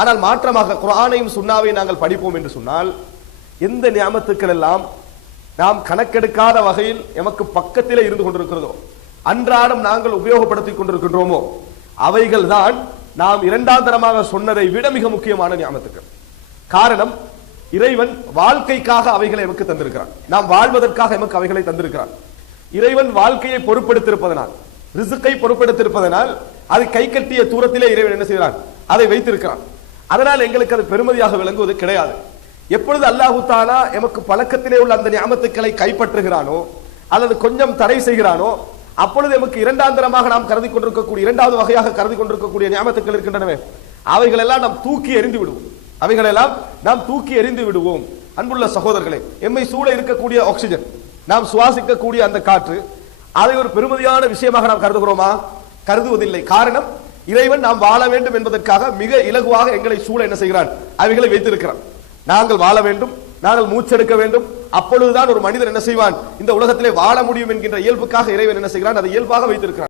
ஆனால் மாற்றமாக குர்ஆனையும் சுன்னாவையும் நாங்கள் படிப்போம் என்று சொன்னால் எந்த நியாமத்துக்கள் எல்லாம் நாம் கணக்கெடுக்காத வகையில் எமக்கு பக்கத்திலே இருந்து கொண்டிருக்கிறதோ, அன்றாடம் நாங்கள் உபயோகப்படுத்திக் கொண்டிருக்கின்றோமோ, அவைகள் தான் நாம் இரண்டாம் தரமாக சொன்னதை விட மிக முக்கியமான நியாமத்துக்கள். காரணம், இறைவன் வாழ்க்கைக்காக அவைகளை எமக்கு தந்திருக்கிறான், நாம் வாழ்வதற்காக எமக்கு அவைகளை தந்திருக்கிறான். இறைவன் வாழ்க்கையை பொறுப்படுத்திருப்பதனால், ரிசுக்கை பொறுப்படுத்திருப்பதனால் அது கை கட்டிய தூரத்திலே இறைவன் என்ன செய்கிறான், அதை வைத்திருக்கிறான். அதனால் எங்களுக்கு அது பெருமதியாக விளங்குவது கிடையாது. எப்பொழுது அல்லாஹு தஆலா எமக்கு பழக்கத்திலே உள்ள அந்த நியாமத்துக்களை கைப்பற்றுகிறானோ அல்லது கொஞ்சம் தடை செய்கிறானோ, அப்பொழுது எமக்கு இரண்டாந்தரமாக நாம் கருதி கொண்டிருக்கக்கூடிய, இரண்டாவது வகையாக கருதி கொண்டிருக்கக்கூடிய நியாமத்துக்கள் இருக்கின்றனவே, அவைகளெல்லாம் நாம் தூக்கி எறிந்து விடுவோம். அவைகளெல்லாம் நாம் தூக்கி எறிந்து விடுவோம். அன்புள்ள சகோதரர்களே, எம்மை சூழ இருக்கக்கூடிய ஆக்சிஜன், நாம் சுவாசிக்கக்கூடிய அந்த காற்று, அதை ஒரு பெருமதியான விஷயமாக நாம் கருதுகிறோமா? கருதுவதில்லை. காரணம், இறைவன் நாம் வாழ வேண்டும் என்பதற்காக மிக இலகுவாக எங்களை சூழ என்ன செய்கிறான், அவைகளை வைத்திருக்கிறான். நாங்கள் வாழ வேண்டும், நாங்கள் மூச்செடுக்க வேண்டும், அப்பொழுதுதான் ஒரு மனிதன் என்ன செய்வான், இந்த உலகத்திலே வாழ முடியும் என்கின்ற இயல்புக்காக இறைவன் என்ன செய்கிறான், அதை இயல்பாக வைத்திருக்கிறான்.